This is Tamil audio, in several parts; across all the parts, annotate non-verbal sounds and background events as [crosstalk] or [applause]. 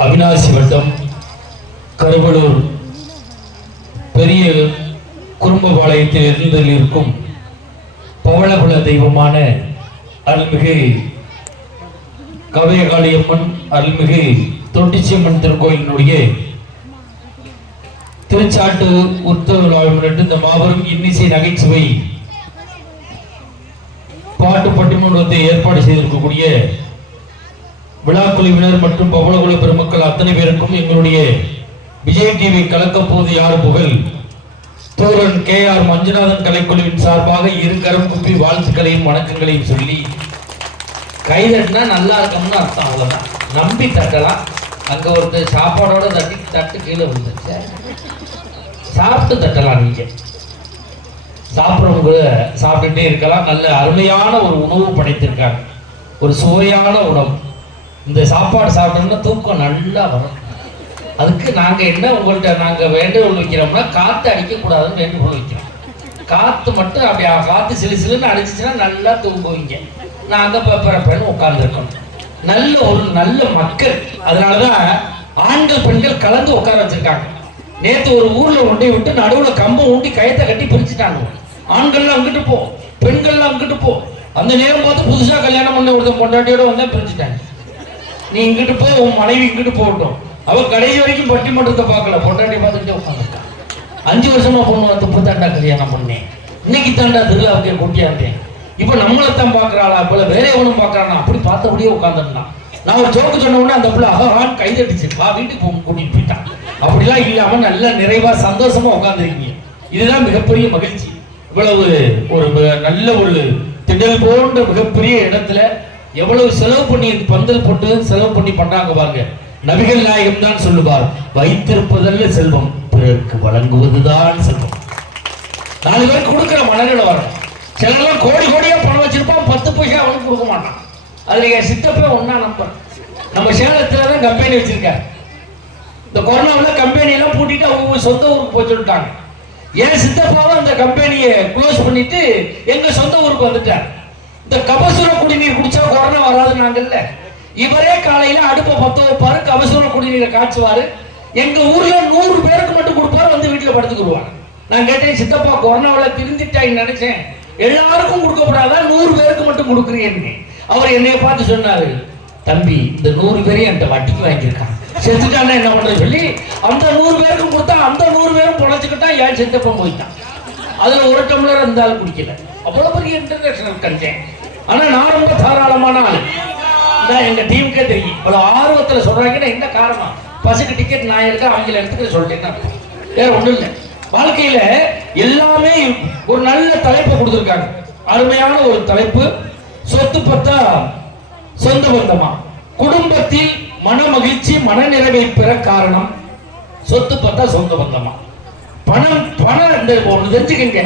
அவினாசி வட்டம் கருவலூர் பெரிய குறும்பபாளையத்தில் இருந்தில் இருக்கும் பவளகுல தெய்வமான அருள்மிகு கவயகாளியம்மன் அருள்மிகு தொட்டிச்சியம்மன் திருக்கோயிலினுடைய திருச்சாட்டு உற்சவ விழாவை இந்த மாபெரும் இன்னிசை நகைச்சுவை பாட்டு பட்டிமன்றத்தை ஏற்பாடு செய்திருக்கக்கூடிய விழா குழுவினர் மற்றும் பவளகுல பெருமக்கள் அத்தனை பேருக்கும் எங்களுடைய விஜய் டிவி கலக்கப்போது யார் புகழ்? தூரன் கே ஆர் மஞ்சுநாதன் கலைக்குழுவின் சார்பாக இரு கரம் குப்பி வாழ்த்துக்களையும் வணக்கங்களையும் சொல்லி கைதட்டினா நல்லா இருக்கும்னு அர்த்தம் அவ்வளோதான் நம்பி தட்டலாம். அங்கே ஒருத்தர் சாப்பாடோட தட்டி தட்டு கீழே விழுந்துச்சு சாப்பிட்டு தட்டலாம் நீங்க. சாப்பிட்றவங்க சாப்பிட்டுட்டே இருக்கலாம். நல்ல அருமையான ஒரு உணவு படைத்திருக்காங்க. ஒரு சுவையான உணவு. இந்த சாப்பாடு சாப்பிட்டோம்னா தூக்கம் நல்லா வரும். அதுக்கு நாங்கள் என்ன உங்கள்கிட்ட நாங்கள் வேண்டுகோள் வைக்கிறோம்னா காற்று அடிக்கக்கூடாதுன்னு வேண்டுகோள் வைக்கிறோம். காற்று மட்டும் அப்படி காற்று சிலு சிலுன்னு அடிச்சிச்சுன்னா நல்லா தூங்குவீங்க. நாங்கள் பப்பரப்பன்னு உட்காந்துருக்கோம் நல்ல ஒரு நல்ல மக்கள். அதனால தான் ஆண்கள் பெண்கள் கலந்து உட்கார வச்சிருக்காங்க. நேற்று ஒரு ஊரில் கொண்டு விட்டு நடுவில் கம்பம் ஊண்டி கயத்தை கட்டி பிரிச்சுட்டாங்க ஆண்கள்லாம் அங்கிட்டு போ பெண்கள்லாம் அங்கிட்டு போ. அந்த நேரம் பார்த்து புதுசாக கல்யாணம் பண்ண ஒருத்தன் பொண்டாட்டியோட வந்தால் பிரிச்சுட்டாங்க நீ இங்கிட்டு போ உன் மனைவி இங்கிட்டு போகட்டும். அவ கடைசி வரைக்கும் பட்டிமன்றத்தை பார்க்கல. பொண்டாட்டி பார்த்துக்கிட்டே உட்காந்துருக்கா அஞ்சு வருஷமா பொண்ணு வந்து புத்தாண்டா கல்யாணம் பண்ணேன். இன்னைக்கு தாண்டா திருவிழாவுக்கு குட்டியா இருந்தேன். இப்போ நம்மளை தான் பார்க்கறாளா? போல வேற எவனும் பார்க்கறானா? அப்படி பார்த்தபடியே உட்காந்துருந்தான் நான் ஒரு ஜோக்கு சொன்ன உடனே அந்த பிள்ளை அகான் கைதடிச்சு வா வீட்டுக்கு கூட்டிட்டு போயிட்டான். அப்படிலாம் இல்லாம நல்ல நிறைவா சந்தோஷமா உட்காந்துருக்கீங்க இதுதான் மிகப்பெரிய மகிழ்ச்சி. இவ்வளவு ஒரு நல்ல ஒரு திடல் போன்ற மிகப்பெரிய இடத்துல எவ்வளவு செலவு பண்ணி பந்தல் போட்டு செலவு பண்ணி பண்றாங்க பாருங்க. நபிகள் நாயகம் தான் சொல்லுவார் வைத்திருப்பதல்ல செல்வம் பிறருக்கு வழங்குவதுதான் செல்வம். நாலு பேருக்கு கொடுக்குற மனநிலை வரும். சிலர்லாம் கோடி கோடியா பணம் வச்சிருப்பான் பத்து பைசா அவனுக்கு கொடுக்க மாட்டான். அதுல என் சித்தப்பே ஒன்னா நம்பர். நம்ம சேலத்துல தான் கம்பெனி வச்சிருக்காரு. இந்த கொரோனாவில் கம்பெனி எல்லாம் பூட்டிட்டு அவங்க சொந்த ஊருக்கு போய் சொல்லிட்டாங்க. என் சித்தப்பாவும் அந்த கம்பெனியை க்ளோஸ் பண்ணிட்டு எங்க சொந்த ஊருக்கு வந்துட்டார். இந்த கபசுர குடிநீர் குடிச்சா கொரோனா வராது நாங்கல்ல இவரே காலையில அடுப்பை பத்த வைப்பாரு கபசுர குடிநீரை காய்ச்சுவாரு. எங்க ஊர்ல நூறு பேருக்கு மட்டும் கொடுப்பாரு வந்து வீட்டுல படுத்துக்குருவார் நான் கேட்டேன் சித்தப்பா கொரோனாவில் திருந்திட்டாயின்னு நினைச்சேன். எல்லாருக்கும் கொடுக்கப்படாதா? நூறு பேருக்கு மட்டும் கொடுக்குறீன்னு. அவர் என்னைய பார்த்து சொன்னாரு தம்பி இந்த நூறு பேரையும் என்கிட்ட வட்டிக்கு வாங்கியிருக்கான். செத்துட்டான்னா என்ன பண்ற சொல்லி அந்த நூறு பேருக்கும் கொடுத்தா அந்த நூறு பேரும் பொழைச்சுக்கிட்டா ஏன் செத்தப்பம் போயிட்டான். அதுல ஒரு டம்ளர் இருந்தாலும் குடிக்கல. அவ்வளவு பெரிய இன்டர்நேஷனல் கண்டேன் ஆனா நான் ரொம்ப தாராளமான ஆள். இதான் எங்க டீமுக்கே தெரியும். அவ்வளவு ஆர்வத்துல சொல்றாங்கன்னா என்ன காரணம்? பஸ்ஸுக்கு டிக்கெட் நான் இருக்கா அவங்கள எடுத்துக்க சொல்லிட்டேன் வேற ஒண்ணும் இல்லை. வாழ்க்கையில எல்லாமே ஒரு நல்ல தலைப்பு கொடுத்துருக்காங்க. அருமையான ஒரு தலைப்பு. சொத்து பத்தா சொந்த பந்தமா? குடும்பத்தில் மன மகிழ்ச்சி மனநிறைவை பெற காரணம் சொத்து பத்தா சொந்த பந்தமா? பணம் பணம் இந்த தெரிஞ்சுக்கங்க.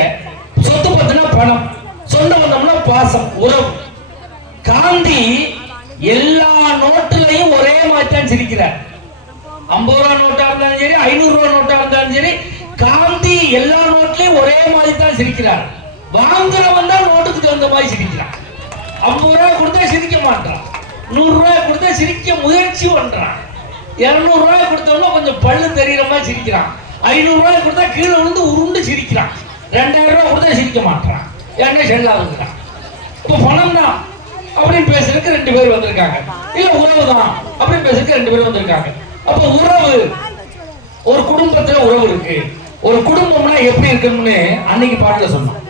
சொத்து பணம். சொந்த பந்தம்னா பாசம் உறவு. காந்தி எல்லா நோட்டுலையும் ஒரே மாதிரி தான் சிரிக்கிறார். ஐம்பது ரூபா நோட்டா இருந்தாலும் சரி ஐநூறு ரூபா நோட்டா இருந்தாலும் சரி காந்தி எல்லா நோட்லயும் ஒரே மாதிரி தான் சிரிக்கிறார். வாங்குறவன் தான் நோட்டுக்கு தகுந்த மாதிரி சிரிக்கிறான் ஐம்பது ரூபாய் கொடுத்தா சிரிக்க மாட்டான். நூறு ரூபாய் கொடுத்தா சிரிக்க முயற்சி பண்றான். இருநூறு ரூபாய் கொடுத்தவங்க கொஞ்சம் பல்லு தெரியுற மாதிரி சிரிக்கிறான். ஐநூறு ரூபாய் கொடுத்தா கீழே விழுந்து உருண்டு சிரிக்கிறான். ரெண்டாயிரம் ரூபா கொடுத்தா சிரிக்க மாட்டான் என்ன செல்லாதுங்கிறான் இப்போ பணம் தான் அப்படின்னு பேசுறதுக்கு ரெண்டு பேர் வந்திருக்காங்க. இல்ல உறவு தான் அப்படின்னு பேசுறதுக்கு ரெண்டு பேர் வந்திருக்காங்க. அப்ப உறவு ஒரு குடும்பத்துல உறவு இருக்கு. ஒரு குடும்பம்னா எப்படி இருக்கணும்னு அன்னைக்கு பாட்டுல சொன்னோம்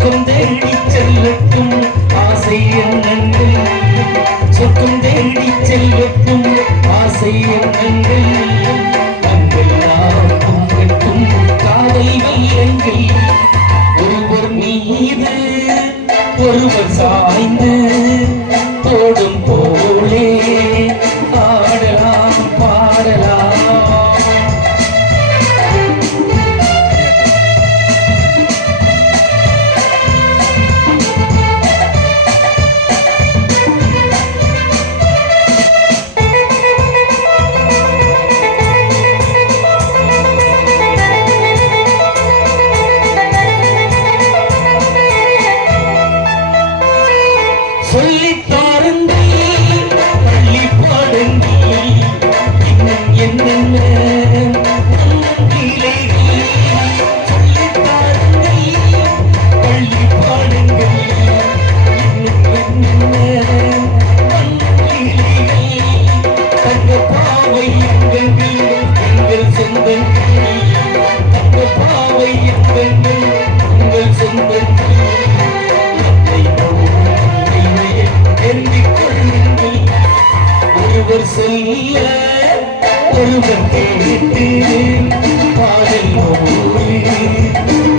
சொக்கம் தேடி செல்லட்டும். ஆசை எண்ணங்கள் சொக்கம் தேடி செல்லட்டும். ஆசை எண்ணங்கள் கண்களால் பொங்கட்டும் காதல் வெள்ளங்கள். ஒருவர் மீது ஒருவர் சாய்ந்து. চল্লিশ ஒருவர் சொல்ல ஒருவர் கேட்டு பாடல் ஓடி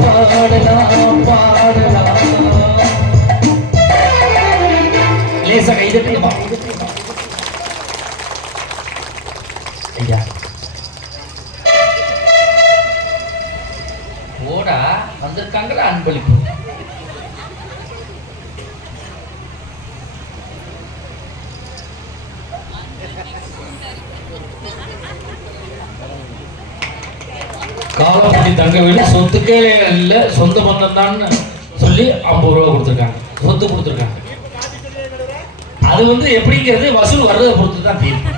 பாடலாம் பாடலாம். லேசா கைதட்டுமா ஐயா. ஓடா வந்திருக்காங்களா அன்பளிப்பு? தங்க வீடு சொத்துக்கே இல்ல சொந்த பந்தம் தான் சொல்லி ஐம்பது ரூபா கொடுத்துருக்காங்க. சொத்து கொடுத்துருக்காங்க. அது வந்து எப்படிங்கிறது வசூல் வர்றதை பொறுத்து தான் தீர்வு.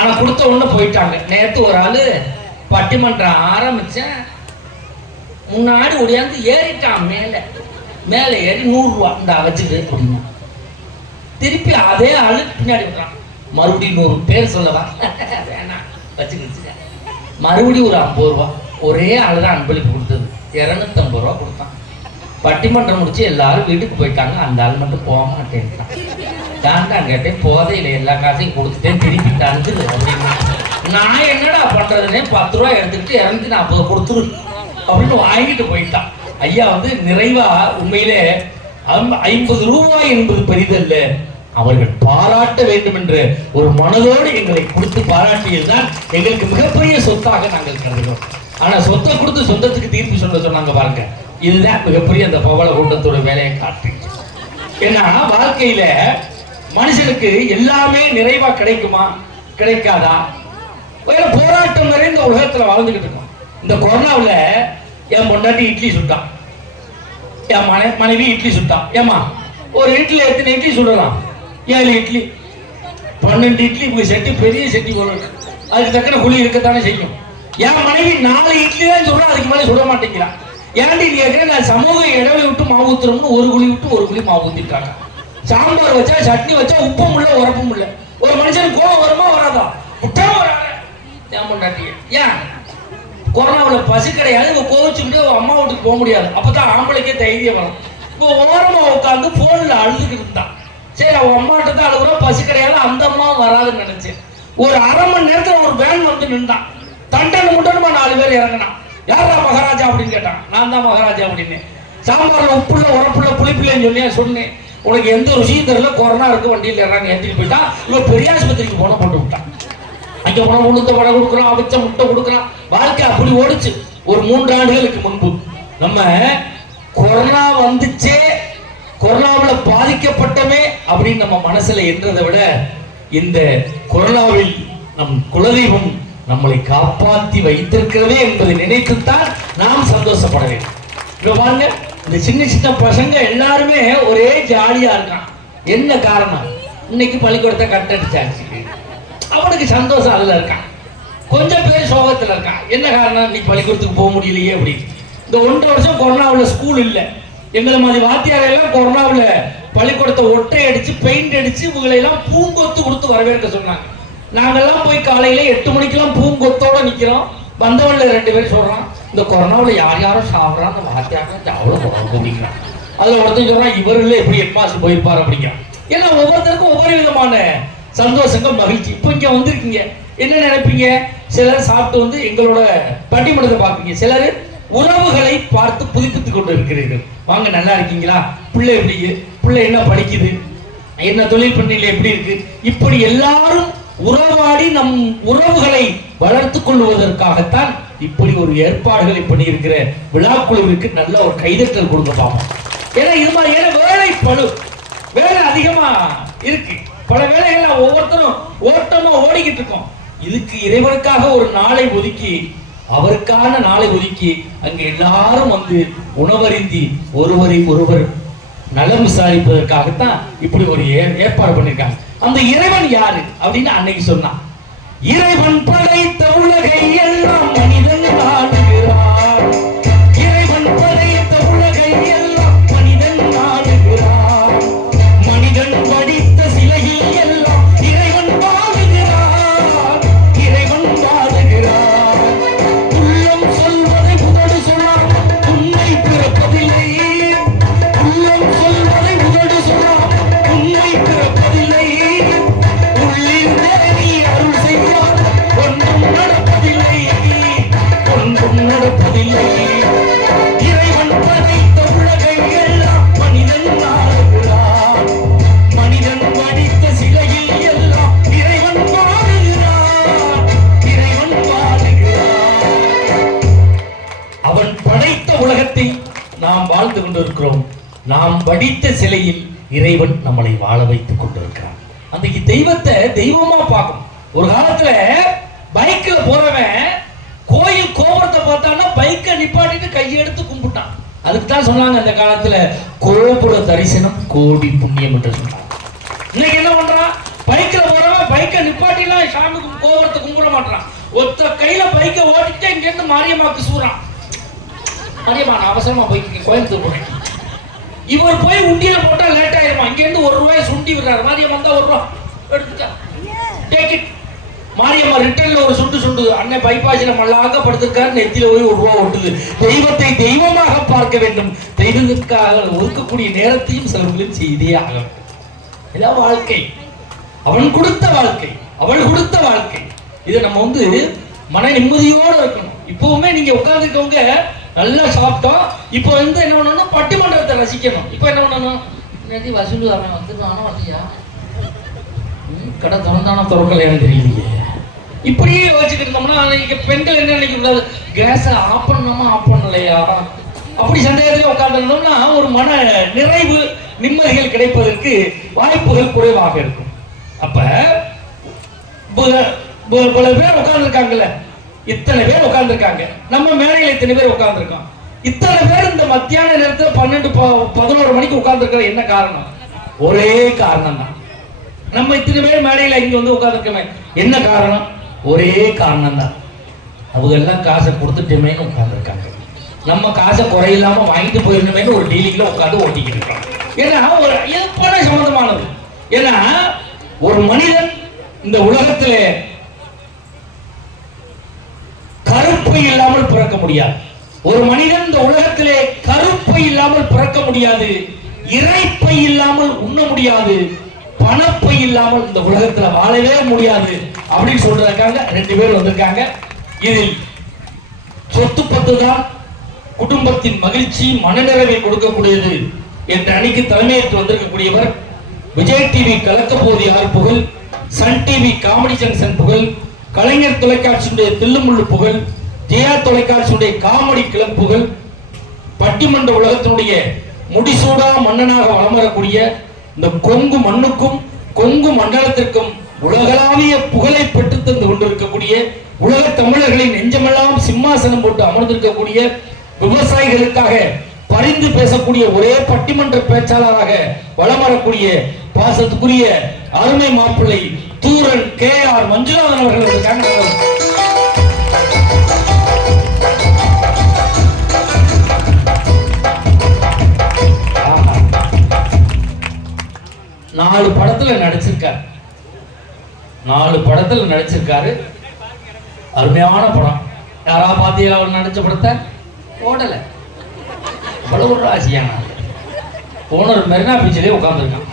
ஆனா கொடுத்த உடனே போயிட்டாங்க. நேத்து ஒரு ஆளு பட்டிமன்றம் ஆரம்பிச்சேன். முன்னாடி ஓடியாந்து ஏறிட்டான் மேல. மேல ஏறி நூறு ரூபா இந்த வச்சுட்டு அப்படின்னா. திருப்பி அதே ஆளு பின்னாடி விடுறான் மறுபடியும் நூறு பேர் சொல்லவா? [laughs] வேணாம். வச்சுக்க. மறுபடியும் ஒரு ஐம்பது ரூபா. ஒரே ஆள் தான் அன்பளிப்பு கொடுத்தது. இரநூத்தம்பது ரூபா கொடுத்தான். பட்டிமன்றம் முடிச்சு எல்லாரும் வீட்டுக்கு போயிட்டாங்க. அந்த ஆள் மட்டும் போக மாட்டேன்ட்டான். தாண்டா கேட்டேன் போதையில எல்லா காசையும் கொடுத்துட்டேன் திருப்பி தந்துடு அப்படின்னா. நான் என்னடா பண்றதுன்னே பத்து ரூபா எடுத்துக்கிட்டு இரநூத்தி நாற்பது கொடுத்துரு அப்படின்னு வாங்கிட்டு போயிட்டான். ஐயா வந்து நிறைவா உண்மையிலே ஐம்பது ரூபாய் என்பது பெரிதல்ல. அவர்கள் பாராட்ட வேண்டும் என்று ஒரு மனதோடு எங்களை கொடுத்து பாராட்டியதுதான் எங்களுக்கு மிகப்பெரிய சொத்தாக நாங்கள் கருதுகிறோம். ஆனா சொத்தை கொடுத்து சொந்தத்துக்கு தீர்ப்பு சொல்ல சொன்னாங்க பாருங்க. இதுதான் மிகப்பெரிய அந்த பவள கூட்டத்தோட வேலையை காட்டு ஏன்னா வாழ்க்கையில மனுஷனுக்கு எல்லாமே நிறைவா கிடைக்குமா? கிடைக்காதா? வேற போராட்டம் நிறைந்த உலகத்துல வாழ்ந்துகிட்டு இருக்கோம். இந்த கொரோனாவுல என் பொண்டாட்டி இட்லி சுட்டான். என் மனை மனைவி இட்லி சுட்டான். ஏமா ஒரு இட்லி எத்தனை இட்லி சுடலாம்? ஏழு இட்லி. பன்னெண்டு இட்லி செட்டு பெரிய செட்டி போல அதுக்கு தக்கன குழி இருக்கத்தானே செய்யும். என் மனைவி நாலு இட்லி தான் சொல்றா அதுக்கு மேலே சொல்ல மாட்டேங்கிறான் ஏன்டி நீ நான் சமூக இடைவெளி விட்டு மாவு ஊத்துறோம்னு ஒரு குழி விட்டு ஒரு குழி மாவு ஊத்திருக்காங்க. சாம்பார் வச்சா சட்னி வச்சா உப்பும் இல்ல உரப்பும் இல்ல. ஒரு மனுஷன் கோவம் வருமா வராதா? விட்டா வராத. ஏன் ஏன்? கொரோனாவில் பசி கிடையாது இவன் கோவிச்சுக்கிட்டு அவன் அம்மா வீட்டுக்கு போக முடியாது. அப்பதான் ஆம்பளைக்கே தைரியம் வரும். இப்போ ஓரமா உட்காந்து போன்ல அழுதுகிட்டு இருந்தான் சரி அவன் அம்மாட்ட தான் அழுகுறா பசி கிடையாது அந்த அம்மா வராதுன்னு நினைச்சேன் ஒரு அரை மணி நேரத்தில் ஒரு வேன் வந்து நின்றான் தண்டனை முட்டனுமா நாலு பேர் இறங்கினான் யாரா மகாராஜா அப்படின்னு கேட்டான். நான் தான் மகாராஜா அப்படின்னு. சாம்பார்ல உப்புள்ள உரப்புள்ள புளிப்பில்லைன்னு சொல்லி சொன்னேன். உனக்கு எந்த ருசியும் தெரியல. கொரோனா இருக்கு வண்டியில் இறங்க ஏற்றிட்டு போயிட்டான் இவன் பெரிய ஆஸ்பத்திரிக்கு போன போட்டு விட்டான். அங்கே உணவு உளுத்த வடை கொடுக்குறான் அவிச்ச முட்டை கொடுக்குறான். வாழ்க்கை அப்படி ஓடுச்சு. ஒரு மூன்று ஆண்டுகளுக்கு முன்பு. நம்ம கொரோனா வந்துச்சே. கொரோனாவில் பாதிக்கப்பட்டமே அப்படின்னு நம்ம மனசுல என்றதை விட இந்த கொரோனாவில் நம் குலதெய்வம் நம்மளை காப்பாற்றி வைத்திருக்கிறதே என்பதை நினைத்துத்தான் நாம் சந்தோஷப்பட வேண்டும். இப்போ பாருங்க இந்த சின்ன சின்ன பசங்க எல்லாருமே ஒரே ஜாலியாக இருக்கான். என்ன காரணம்? இன்னைக்கு பள்ளிக்கூடத்தை கட் அடிச்சாச்சு அவனுக்கு சந்தோஷம் அதில் இருக்கான் கொஞ்சம் பேர் சோகத்தில் இருக்கான் என்ன காரணம்? இன்னைக்கு பள்ளிக்கூடத்துக்கு போக முடியலையே அப்படின்னு இந்த ஒன்றரை வருஷம் கொரோனாவில் ஸ்கூல் இல்லை. எங்களை மாதிரி வாத்தியாரையெல்லாம் கொரோனாவில் பள்ளிக்கூடத்தை ஒட்டை அடித்து பெயிண்ட் அடித்து இவங்களை எல்லாம் பூங்கொத்து கொடுத்து வரவேற்க சொன்னாங்க. நாங்கெல்லாம் போய் காலையில எட்டு மணிக்கெல்லாம் பூங்கொத்தோட நிக்கிறோம். வந்தவன்ல ரெண்டு பேரும் சொல்றான் இந்த கொரோனாவில் யார் யாரும் சாப்பிட்றான் அந்த வாத்தியார் அவ்வளோ குதிக்கிறான் அதுல ஒருத்தன் சொல்றான் இவருல எப்படி எட்மாஸ் போயிருப்பார்? அப்படிங்கிறான். ஏன்னா ஒவ்வொருத்தருக்கும் ஒவ்வொரு விதமான சந்தோஷங்கள் மகிழ்ச்சி. இப்போ இங்கே வந்திருக்கீங்க. என்ன நினைப்பீங்க? சிலர் சாப்பிட்டு வந்து எங்களோட பட்டிமன்றத்தை பார்ப்பீங்க. சிலர் உறவுகளை பார்த்து புதுப்பித்துக் கொண்டு இருக்கிறீர்கள் வாங்க நல்லா இருக்கீங்களா? பிள்ளை எப்படி பிள்ளை என்ன படிக்குது? என்ன தொழில் பண்ணையில எப்படி இருக்கு? இப்படி எல்லாரும் உறவாடி நம் உறவுகளை வளர்த்துக் கொள்வதற்காகத்தான் இப்படி ஒரு ஏற்பாடுகளை பண்ணியிருக்கிற விழாக்குழுவிற்கு நல்ல ஒரு கைதட்டல் கொடுக்க பார்ப்போம் ஏன்னா இது மாதிரி ஏன்னா வேலை பழு வேலை அதிகமா இருக்கு. பல வேலைகள் ஒவ்வொருத்தரும் ஓட்டமா ஓடிக்கிட்டு இருக்கோம். இதுக்கு இறைவனுக்காக ஒரு நாளை ஒதுக்கி அவருக்கான நாளை ஒதுக்கி அங்கு எல்லாரும் வந்து உணவருந்தி ஒருவரை ஒருவர் நலம் விசாரிப்பதற்காகத்தான் இப்படி ஒரு ஏ- ஏற்பாடு பண்ணிருக்காங்க அந்த இறைவன் யாரு? அப்படின்னு அன்னைக்கு சொன்னான். இறைவன் படைத்த உலகை எல்லாம் மனித தெய்வத்தை தெய்வமா பார்க்கும் ஒரு காலத்துல பைக்ல போறவன் கோயில் கோபுரத்தை பார்த்தான்னா பைக்கை நிப்பாட்டிட்டு கையெடுத்து கும்பிட்டான். அதுக்கு தான் சொன்னாங்க அந்த காலத்துல கோபுர தரிசனம் கோடி புண்ணியம் என்று சொன்னாங்க. இன்னைக்கு என்ன பண்றான்? பைக்ல போறவன் பைக்கை நிப்பாட்டிலாம் சாமி கோபுரத்தை கும்பிட மாட்டான். ஒருத்தர் கையில பைக்கை ஓட்டிட்டு இங்க இருந்து மாரியம்மாக்கு சூறான். மாரியம்மா நான் அவசரமா போய் கோயம்புத்தூர் போறேன். இவர் போய் உண்டியில போட்டா லேட் ஆயிருமா? இங்க இருந்து ஒரு ரூபாய் சுண்டி விடுறாரு. மாரியம்மா தான் ஒரு ரூபா. மாரியம்மா ரிட்டர்ன்ல ஒரு சுண்டு சுண்டு. அண்ணன் பைபாசில மல்லாக படுத்திருக்காரு நெத்தியில போய் ஒரு ரூபா ஒட்டுது. தெய்வத்தை தெய்வமாக பார்க்க வேண்டும். தெய்வத்திற்காக ஒதுக்கக்கூடிய நேரத்தையும் சிலவர்களும் செய்தே ஆக வேண்டும் இதான் வாழ்க்கை. அவன் கொடுத்த வாழ்க்கை. அவள் கொடுத்த வாழ்க்கை. இதை நம்ம வந்து மன நிம்மதியோட இருக்கணும். இப்பவுமே நீங்க உட்கார்ந்துக்கவங்க நல்லா சாப்பிட்டோம் இப்போ வந்து என்ன பண்ணணும்? பட்டிமன்றத்தை ரசிக்கணும். இப்போ என்ன பண்ணணும்? வசூல் அவன் வந்துருவானா வரலையா? கடை திறந்தானா திறக்கலையான்னு தெரியலையே. இப்படியே யோசிச்சுட்டு இருந்தோம்னா அன்னைக்கு பெண்கள் என்ன நினைக்க கூடாது? கேஸை ஆஃப் பண்ணாமா ஆஃப் பண்ணலையா? அப்படி சந்தேகத்தில் உட்கார்ந்துருந்தோம்னா ஒரு மன நிறைவு நிம்மதிகள் கிடைப்பதற்கு வாய்ப்புகள் குறைவாக இருக்கும். அப்ப பு- பல பேர் உட்கார்ந்துருக்காங்கல்ல? இத்தனை பேர் உட்கார்ந்துருக்காங்க. நம்ம மேடையில் இத்தனை பேர் உட்கார்ந்துருக்கோம். இத்தனை பேர் இந்த மத்தியான நேரத்தில் பன்னெண்டு பதினோரு மணிக்கு உட்கார்ந்துருக்கிற என்ன காரணம்? ஒரே காரணம் தான் நம்ம இத்தனை பேர் மேடையில் இங்க வந்து உட்காந்துருக்கோமே என்ன காரணம்? ஒரே காரணம் தான் அவங்க எல்லாம் காசை கொடுத்துட்டோமேன்னு உட்காந்துருக்காங்க நம்ம காசை குறையில்லாம வாங்கிட்டு போயிருந்தோமேன்னு ஒரு டீலிங்ல உட்காந்து ஓட்டிக்கிட்டு இருக்காங்க. ஏன்னா ஒரு இது சம்மந்தமானது ஏன்னா ஒரு மனிதன் இந்த உலகத்திலே கருப்பு இல்லாமல் பிறக்க முடியாது. ஒரு மனிதன் இந்த உலகத்திலே கருப்பை இல்லாமல் பிறக்க முடியாது. இறைப்பை இல்லாமல் உண்ண முடியாது. பணப்பை இல்லாமல் இந்த உலகத்துல வாழவே முடியாது அப்படின்னு சொல்றதுக்காக ரெண்டு பேர் வந்திருக்காங்க. இதில் சொத்து பத்து தான் குடும்பத்தின் மகிழ்ச்சி மனநிறைவை கொடுக்கக்கூடியது என்ற அணிக்கு தலைமையேற்று வந்திருக்கக்கூடியவர் விஜய் டிவி கலக்க யார் புகழ் சன் டிவி காமெடி ஜங்ஷன் புகழ் கலைஞர் தொலைக்காட்சியுடைய தில்லுமுள்ளு புகழ் ஜெயா தொலைக்காட்சியுடைய காமெடி கிளப்புகள் பட்டிமன்ற உலகத்தினுடைய முடிசூடா மன்னனாக வளம் வரக்கூடிய இந்த கொங்கு மண்ணுக்கும் கொங்கு மண்டலத்திற்கும் உலகளாவிய புகழை பெற்று தந்து கொண்டிருக்கக்கூடிய உலக தமிழர்களின் நெஞ்சமெல்லாம் சிம்மாசனம் போட்டு அமர்ந்திருக்கக்கூடிய விவசாயிகளுக்காக பரிந்து பேசக்கூடிய ஒரே பட்டிமன்ற பேச்சாளராக வலம் வரக்கூடிய பாசத்துக்குரிய அருமை மாப்பிள்ளை தூரன் கே ஆர் மஞ்சுநாதன் அவர்கள் நாலு படத்துல நடிச்சிருக்காரு. நாலு படத்துல நடிச்சிருக்காரு. அருமையான படம். யாரா பாத்தியா அவர் நடிச்ச படத்தை? ஓடல. அவ்வளவு ஒரு ராசியான ஓனர் மெரினா பீச்சிலே உட்காந்துருக்கான்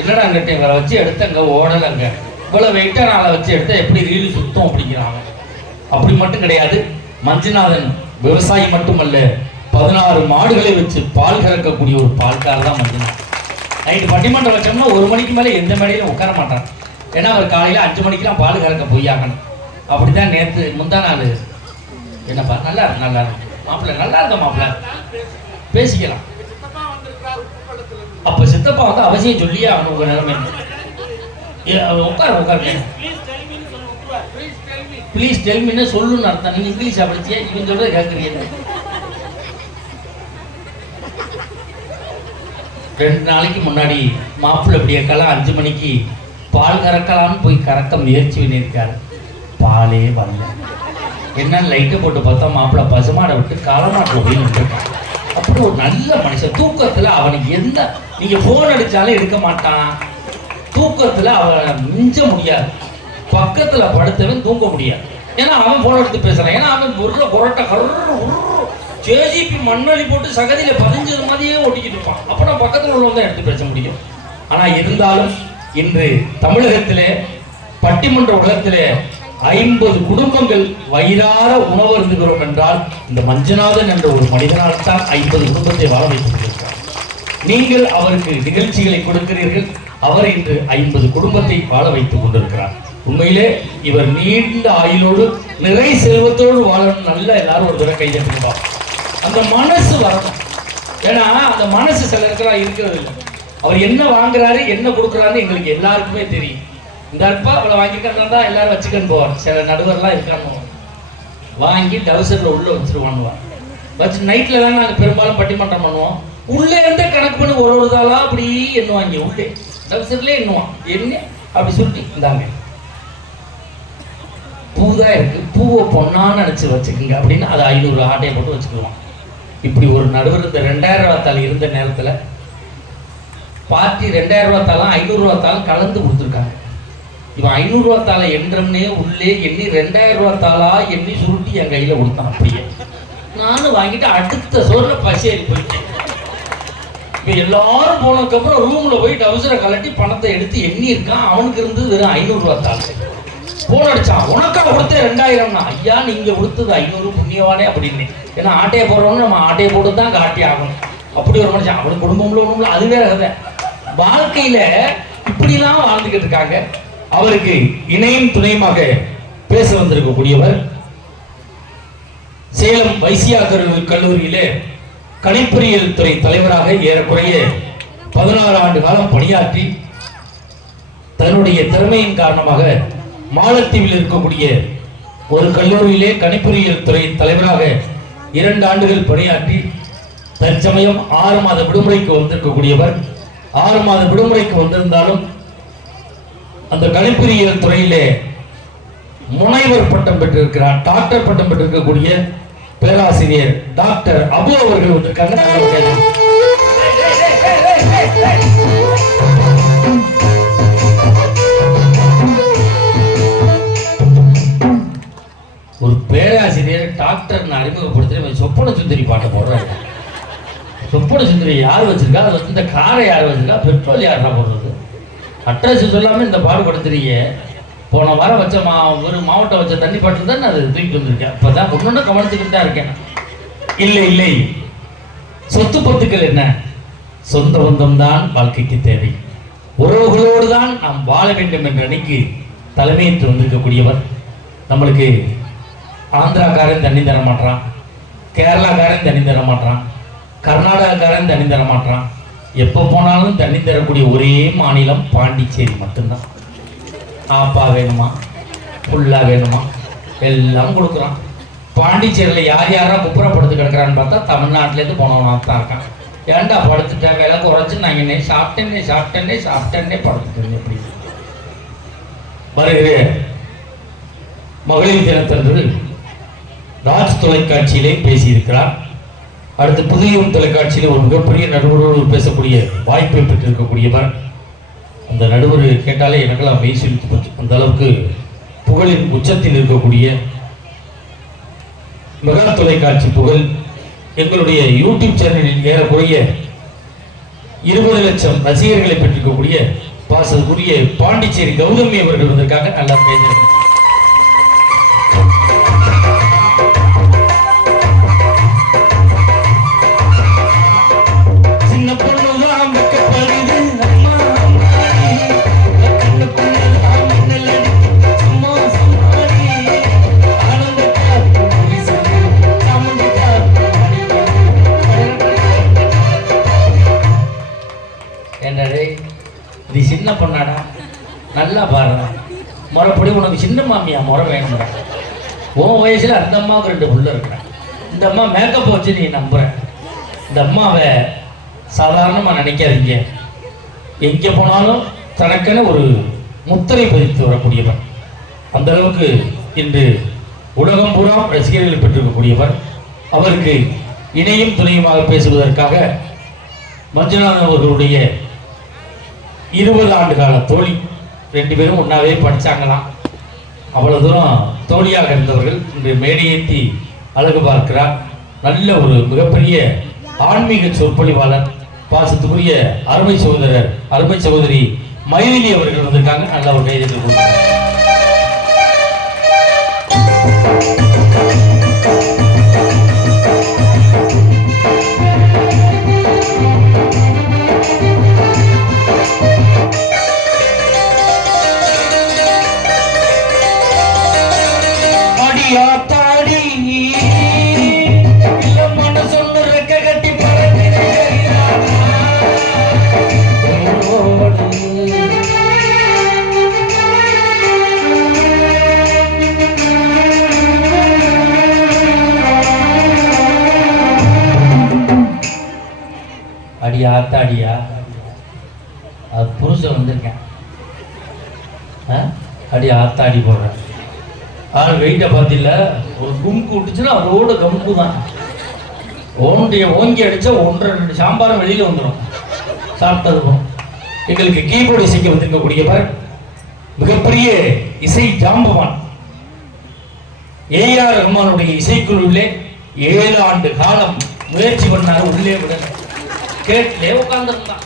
என்னடா அங்கிட்ட எங்களை வச்சு எடுத்து அங்க ஓடலைங்க இவ்வளவு வெயிட்டா நாளை வச்சு எடுத்தா எப்படி ரீல் சுத்தம் அப்படிங்கிறாங்க. அப்படி மட்டும் கிடையாது. மஞ்சுநாதன் விவசாயி மட்டுமல்ல பதினாறு மாடுகளை வச்சு பால் கறக்கக்கூடிய ஒரு பால்கார் தான் மஞ்சுநாதன். நைட்டு பட்டிமன்றம் வச்சோம்னா ஒரு மணிக்கு மேலே எந்த மேடையிலும் உட்கார மாட்டான். ஏன்னா அவர் காலையில் அஞ்சு மணிக்கெல்லாம் பால் கறக்க போய் ஆகணும் அப்படிதான் நேற்று முந்தா நாள். என்னப்பா நல்லா இருக்கு நல்லா இருக்கு. மாப்பிள்ள நல்லா இருக்க மாப்பிள்ள? பேசிக்கலாம். அப்போ சித்தப்பா வந்து அவசியம் சொல்லியே அவனுக்கு உங்க நிலைமை ஏ, அவன் உட்கார் ப்ளீஸ் டெல்மின்னு சொல்லுன்னு அர்த்தம். நீங்க இங்கிலீஷ் அப்படிச்சியா இவன் சொல்றது கேட்குறீங்க ரெண்டு நாளைக்கு முன்னாடி மாப்பிள்ளை விடியக்காலம் அஞ்சு மணிக்கு பால் கறக்கலாம்னு போய் கறக்க முயற்சி பண்ணியிருக்காரு. பாலே வரல. என்ன லைட்டை போட்டு பார்த்தா மாப்பிள்ளை பசுமாடை விட்டு காலமாட்டில் போய் நின்றுருக்கான் அப்படி ஒரு நல்ல மனுஷன். தூக்கத்தில் அவனுக்கு எந்த நீங்கள் ஃபோன் அடித்தாலும் எடுக்க மாட்டான். தூக்கத்தில் அவனை மிஞ்ச முடியாது. பக்கத்தில் படுத்தவன் தூங்க முடியாது. ஏன்னா அவன் ஃபோன் எடுத்து பேசுகிறான் ஏன்னா அவன் முருக புரட்ட கரு ஜேஜிபி மண்ணளி போட்டு சகதியில பதிஞ்சது மாதிரியே ஒட்டிக்கிட்டு இருப்பான். அப்ப நான் பக்கத்துல உள்ளவங்க தான் எடுத்து பேச முடியும். ஆனா இருந்தாலும் இன்று தமிழகத்திலே பட்டிமன்ற உலகத்திலே ஐம்பது குடும்பங்கள் வயிறார உணவு இருந்துகிறோம் என்றால் இந்த மஞ்சநாதன் என்ற ஒரு மனிதனால் தான் ஐம்பது குடும்பத்தை வாழ வைத்துக் நீங்கள் அவருக்கு நிகழ்ச்சிகளை கொடுக்கிறீர்கள் அவர் இன்று ஐம்பது குடும்பத்தை வாழ வைத்துக் கொண்டிருக்கிறார். உண்மையிலே இவர் நீண்ட ஆயுளோடு நிறை செல்வத்தோடு வாழணும் நல்ல எல்லாரும் ஒரு தடவை கைதட்டுப்பா அந்த மனசு வரணும். ஏன்னா அந்த மனசு சில இருக்கிறது இல்லை. அவர் என்ன வாங்குறாரு என்ன கொடுக்குறாருன்னு எங்களுக்கு எல்லாருக்குமே தெரியும். இந்த அற்பா அவளை வாங்கிக்கிறதா தான் எல்லாரும் வச்சுக்கன்னு போவார் சில நடுவர்லாம் இருக்கான்னு வாங்கி டவுசரில் உள்ளே வச்சிருவான்னுவார் வச்சு நைட்டில் தான் நாங்கள் பெரும்பாலும் பட்டிமன்றம் பண்ணுவோம். உள்ளே இருந்தே கணக்கு பண்ணி ஒரு ஒரு தாளாக அப்படி எண்ணுவாங்க. உள்ளே. டவுசர்லேயே எண்ணுவான். என்ன? அப்படி சொல்லி இருந்தாங்க பூ தான் இருக்கு. பூவை பொண்ணான்னு நினச்சி வச்சுக்கோங்க அப்படின்னு அதை ஐநூறு ஆட்டையை போட்டு வச்சுக்குவோம். இப்படி ஒரு நடுவர் இந்த ரெண்டாயிரம் ரூபா தாள் இருந்த நேரத்தில் பார்ட்டி ரெண்டாயிரம் ரூபா தாளும் ஐநூறுரூவா கலந்து கொடுத்துருக்காங்க. இவன் ஐநூறுரூவா தாளை உள்ளே எண்ணி ரெண்டாயிரம் ரூபா தாளா எண்ணி சுருட்டி என் கையில் கொடுத்தான் அப்படியே. நானும் வாங்கிட்டு அடுத்த சோறில் பசியேறி போயிட்டேன். இப்போ எல்லாரும் போனதுக்கப்புறம் ரூமில் போய் டவுசரை கலட்டி பணத்தை எடுத்து எண்ணி இருக்கான் அவனுக்கு இருந்தது வெறும் ஐநூறுரூவா தாள். போன் அடிச்சான் உனக்கா கொடுத்தே ரெண்டாயிரம்னா? ஐயா நீங்க கொடுத்தது ஐநூறு புண்ணியவானே அப்படின்னு ஏன்னா ஆட்டையை போடுறவங்க நம்ம ஆட்டையை போட்டு தான் காட்டி ஆகணும். அப்படி ஒரு மனுஷன் அவனுக்கு குடும்பம்ல ஒண்ணும்ல அது வேற கதை. வாழ்க்கையில இப்படிலாம் வாழ்ந்துகிட்டு இருக்காங்க. அவருக்கு இணையும் துணையுமாக பேச வந்திருக்கக்கூடியவர் சேலம் வைசியா கல்லூரி- கல்லூரியிலே கணிப்பொறியியல் துறை தலைவராக ஏறக்குறைய பதினாறு ஆண்டு காலம் பணியாற்றி தன்னுடைய திறமையின் காரணமாக மாலத்தீவில் இருக்கக்கூடிய ஒரு கல்லூரியிலே கணிப்பொறியியல் துறை தலைவராக இரண்டு ஆண்டுகள் பணியாற்றி தற்சமயம் ஆறு மாத விடுமுறைக்கு வந்திருக்கக்கூடியவர். ஆறு மாத விடுமுறைக்கு வந்திருந்தாலும் அந்த கணிப்பொறியியல் துறையிலே முனைவர் பட்டம் பெற்றிருக்கிறார். டாக்டர் பட்டம் பெற்றிருக்கக்கூடிய பேராசிரியர் டாக்டர் அபு அவர்கள் வந்திருக்காங்க. ஒரு பேராசிரியர் டாக்டர் அறிமுகப்படுத்தி சொப்பன சுந்தரி பாட்டை போடுறாரு. சொப்பன சுந்தரி யார் வச்சிருக்கா? அது வந்து இந்த காரை யார் வச்சிருக்கா? பெட்ரோல் யாருன்னா போடுறது? அட்ரஸ் சொல்லாமல் இந்த பாடுபடுத்துறீங்க போன வாரம் வச்ச மா ஒரு மாவட்டம் வச்ச தண்ணி பாட்டில் தான் நான் அதை தூக்கிட்டு வந்திருக்கேன். இப்பதான் ஒன்று கவனிச்சுக்கிட்டு தான் இருக்கேன். இல்லை இல்லை. சொத்து பத்துக்கள் என்ன? சொந்த பந்தம் தான் வாழ்க்கைக்கு தேவை. உறவுகளோடு தான் நாம் வாழ வேண்டும் என்ற அன்னைக்கு தலைமையேற்று வந்திருக்கக்கூடியவர். நம்மளுக்கு ஆந்திராக்காரன் தண்ணி தர மாட்டான் கேரளாக்காரன் தண்ணி தர மாட்டான் கர்நாடகாக்காரன் தண்ணி தர மாட்டான் எப்போ போனாலும் தண்ணி தரக்கூடிய ஒரே மாநிலம் பாண்டிச்சேரி மட்டும்தான். ஆப்பா வேணுமா? புல்லா வேணுமா? எல்லாம் கொடுக்குறான். பாண்டிச்சேரியில் யார் யாராக குப்புற படுத்து கிடக்குறான்னு பார்த்தா தமிழ்நாட்டிலேருந்து போனவனாக தான் இருக்கான். ஏன்டா படுத்துட்டேன் விலை குறைச்சி நான் என்னை சாப்பிட்டேன்னே சாப்பிட்டேன்னே சாப்பிட்டேன்னே படுத்துட்டேன் எப்படி வருகிற மகளிர் தினத்தன்று ராஜ் தொலைக்காட்சியிலே பேசியிருக்கிறார். அடுத்து புதியும் தொலைக்காட்சியிலே ஒரு மிகப்பெரிய நடுவரோடு பேசக்கூடிய வாய்ப்பை பெற்றிருக்கக்கூடியவர். அந்த நடுவர் கேட்டாலே எனக்கெல்லாம் மெய் சிரித்து போச்சு. அந்த அளவுக்கு புகழின் உச்சத்தில் இருக்கக்கூடிய மெகா தொலைக்காட்சி புகழ் எங்களுடைய யூடியூப் சேனலில் ஏறக்குறைய இருபது லட்சம் ரசிகர்களை பெற்றிருக்கக்கூடிய பாசத்துக்குரிய பாண்டிச்சேரி கௌதமி அவர்கள் வந்திருக்காங்க. நல்லா பேசுறாங்க என்னடே இது சின்ன பொண்ணாடா? நல்லா பாடுறா முறைப்படி உனக்கு சின்ன மாமியா முறை வேணும்டா. உன் வயசில் அந்த அம்மாவுக்கு ரெண்டு புள்ள இருக்கிறான் இந்த அம்மா மேக்கப் வச்சு நீ நம்புகிறேன் இந்த அம்மாவை சாதாரணமாக நினைக்காதீங்க. எங்கே போனாலும் தனக்கென ஒரு முத்திரை பதித்து வரக்கூடியவர். அந்த அளவுக்கு இன்று உலகம் பூரா ரசிகர்கள் பெற்றிருக்கக்கூடியவர். அவருக்கு இணையும் துணையுமாக பேசுவதற்காக மஞ்சுநாதன் அவர்களுடைய இருபது ஆண்டு கால தோழி. ரெண்டு பேரும் ஒன்றாவே படித்தாங்களாம் அவ்வளோ தூரம் தோழியாக இருந்தவர்கள் இன்று மேடையேற்றி அழகு பார்க்கிறார். நல்ல ஒரு மிகப்பெரிய ஆன்மீக சொற்பொழிவாளர் பாசத்துக்குரிய அருமை சகோதரர் அருமை சகோதரி மைதிலி அவர்கள் வந்திருக்காங்க. நல்ல ஒரு கைதட்டு கொடுத்தாங்க ஆத்தாடியா அது புருஷன் வந்திருக்கேன். ஆ? அடி ஆத்தாடி போடுறேன் ஆனால் வெயிட்டை பார்த்தில்ல ஒரு கும்கு விட்டுச்சுன்னா அதோட கம்பு தான். ஓண்டிய ஓங்கி அடிச்சா ஒன்றரை ரெண்டு சாம்பாரும் வெளியில வந்துடும் சாப்பிட்டது எங்களுக்கு கீபோர்டு இசைக்க வந்திருக்கக்கூடியவர் மிகப்பெரிய இசை ஜாம்பவான். ஏஆர் ரஹ்மானுடைய இசைக்குழுவிலே ஏழு ஆண்டு காலம் முயற்சி பண்ணாரு உள்ளே விட கேட்லே உட்காந்துருந்தான்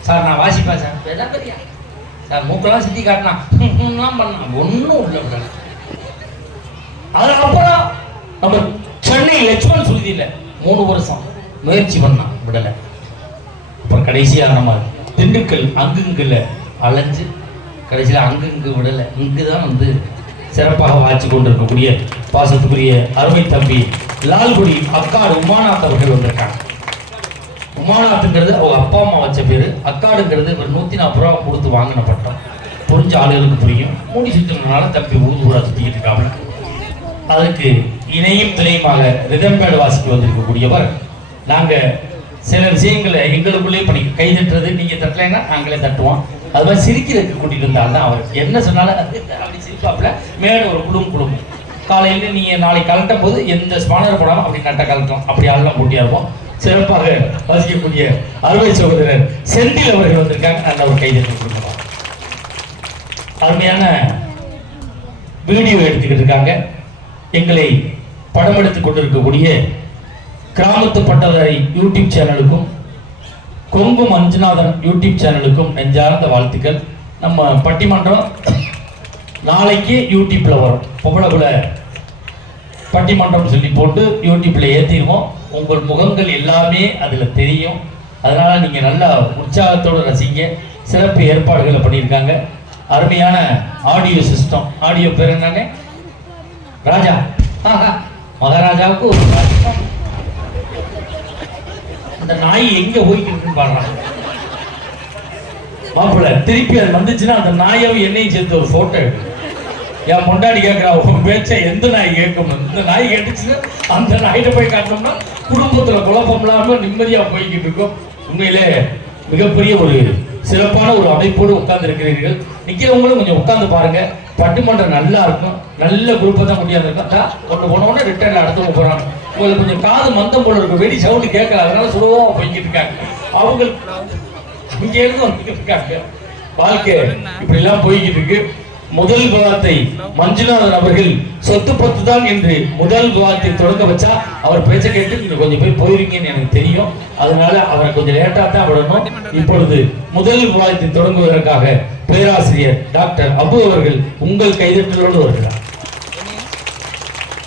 சார் நான் வாசிப்பேன் சார்? வேதா பெரியா? சார் மூக்கெல்லாம் சுத்தி காட்டினான் பண்ணான். ஒன்றும் உள்ள விடல. அதுக்கப்புறம் நம்ம சென்னை லட்சுமண் சுருதியில மூணு வருஷம் முயற்சி பண்ணான் விடலை. அப்புறம் கடைசியா நம்ம திண்டுக்கல் அங்குங்குல அலைஞ்சு கடைசியில் அங்குங்கு விடலை. இங்கு தான் வந்து சிறப்பாக வாட்சி கொண்டிருக்கக்கூடிய பாசத்துக்குரிய அருமை தம்பி லால்குடி அக்காடு உமாநாத் அவர்கள் வந்திருக்காங்க. உமாநாத்துங்கிறது அவங்க அப்பா அம்மா வச்ச பேர். அக்காடுங்கிறது ஒரு நூற்றி நாற்பது ரூபா கொடுத்து வாங்கின பட்டம். புரிஞ்ச ஆளுகளுக்கு புரியும். மூடி சுற்றினால தம்பி ஊர் ஊரா சுற்றிக்கிட்டு இருக்காங்க அதற்கு இணையும் துணையுமாக ரிதம்பேடு வாசிக்கு வந்திருக்கக்கூடியவர். நாங்கள் சில விஷயங்களை எங்களுக்குள்ளேயே பண்ணி கை தட்டுறது நீங்கள் தட்டலைன்னா நாங்களே தட்டுவோம். அது மாதிரி சிரிக்கிறதுக்கு கூட்டிகிட்டு இருந்தால் தான் அவர் என்ன சொன்னாலும் அது அப்படி சிரிப்பாப்புல மேலே ஒரு குடும்பம் குடும்பம் காலையில் நீங்கள் நாளைக்கு கலட்டும் போது எந்த ஸ்பானர் போடாமல் அப்படி நட்ட கலட்டும் அப்படி ஆள்லாம் கூட்டியாக இருப்போம். சிறப்பாக வாசிக்கக்கூடிய அருமை சகோதரர் செந்தில் அவர்கள் வந்திருக்காங்க. நல்ல ஒரு கைது கொடுக்கலாம் அருமையான வீடியோ எடுத்துக்கிட்டு இருக்காங்க. எங்களை படம் எடுத்துக் கொண்டிருக்கக்கூடிய கிராமத்து பட்டதாரி யூடியூப் சேனலுக்கும் கொங்கு மஞ்சுநாதன் யூடியூப் சேனலுக்கும் நெஞ்சார்ந்த வாழ்த்துக்கள். நம்ம பட்டிமன்றம் நாளைக்கு யூடியூப்ல வரும். பொம்பளை பட்டிமன்றம் சொல்லி போட்டு யூடியூப்ல ஏற்றிடுவோம் உங்கள் முகங்கள் எல்லாமே அதுல தெரியும். அதனால நீங்க நல்லா உற்சாகத்தோட ரசிங்க. சிறப்பு ஏற்பாடுகளை பண்ணியிருக்காங்க. அருமையான ஆடியோ சிஸ்டம் ஆடியோ பேர் என்னங்க? ராஜா. ஆஹா, மகாராஜாவுக்கு ஒரு அந்த நாய் எங்கே போய்கிட்டு பாடுறாங்க மாப்பிள்ள திருப்பி அது வந்துச்சுன்னா அந்த நாயாவும் என்னையும் சேர்த்து ஒரு ஃபோட்டோ எடுக்கும். என் முண்டாடி கேட்குறா உன் பேச்ச எந்த நாய் கேட்கும்? இந்த நாய் கேட்டுச்சுன்னா அந்த நாயிட்ட போய் காட்டணும்னா குடும்பத்துல குழப்பம் இல்லாமல் நிம்மதியா போய்கிட்டு இருக்கோம். உண்மையிலே மிகப்பெரிய ஒரு சிறப்பான ஒரு அமைப்போடு உட்கார்ந்து இருக்கிறீர்கள் நிற்கிறவங்களும் கொஞ்சம் உட்கார்ந்து பாருங்க. பட்டுமன்றம் நல்லா இருக்கும். நல்ல குரூப்பை தான் முடியாது இருக்கும் ஒன்று போன உடனே ரிட்டர்ன் அடுத்தவங்க போறாங்க. உங்களுக்கு கொஞ்சம் காது மந்தம் போல இருக்கும். வெடி சவுண்டு கேட்கல. அதனால சுலபமாக போய்கிட்டு இருக்காங்க. அவங்க இங்க இருந்து வந்துட்டு இருக்காங்க. வாழ்க்கை இப்படி எல்லாம் போய்கிட்டு இருக்கு. முதல் விவாதத்தை மஞ்சுநாதன் அவர்கள் சொத்து பத்து தான் என்று முதல் விவாதத்தை தொடங்க வச்சா அவர் பேச்ச கேட்டு நீங்க கொஞ்சம் போய் போயிருவீங்கன்னு எனக்கு தெரியும். அதனால அவரை கொஞ்சம் லேட்டா தான் விடணும். இப்பொழுது முதல் விவாதத்தை தொடங்குவதற்காக பேராசிரியர் டாக்டர் அபு அவர்கள் உங்கள் கைதட்டலோடு வருகிறார்.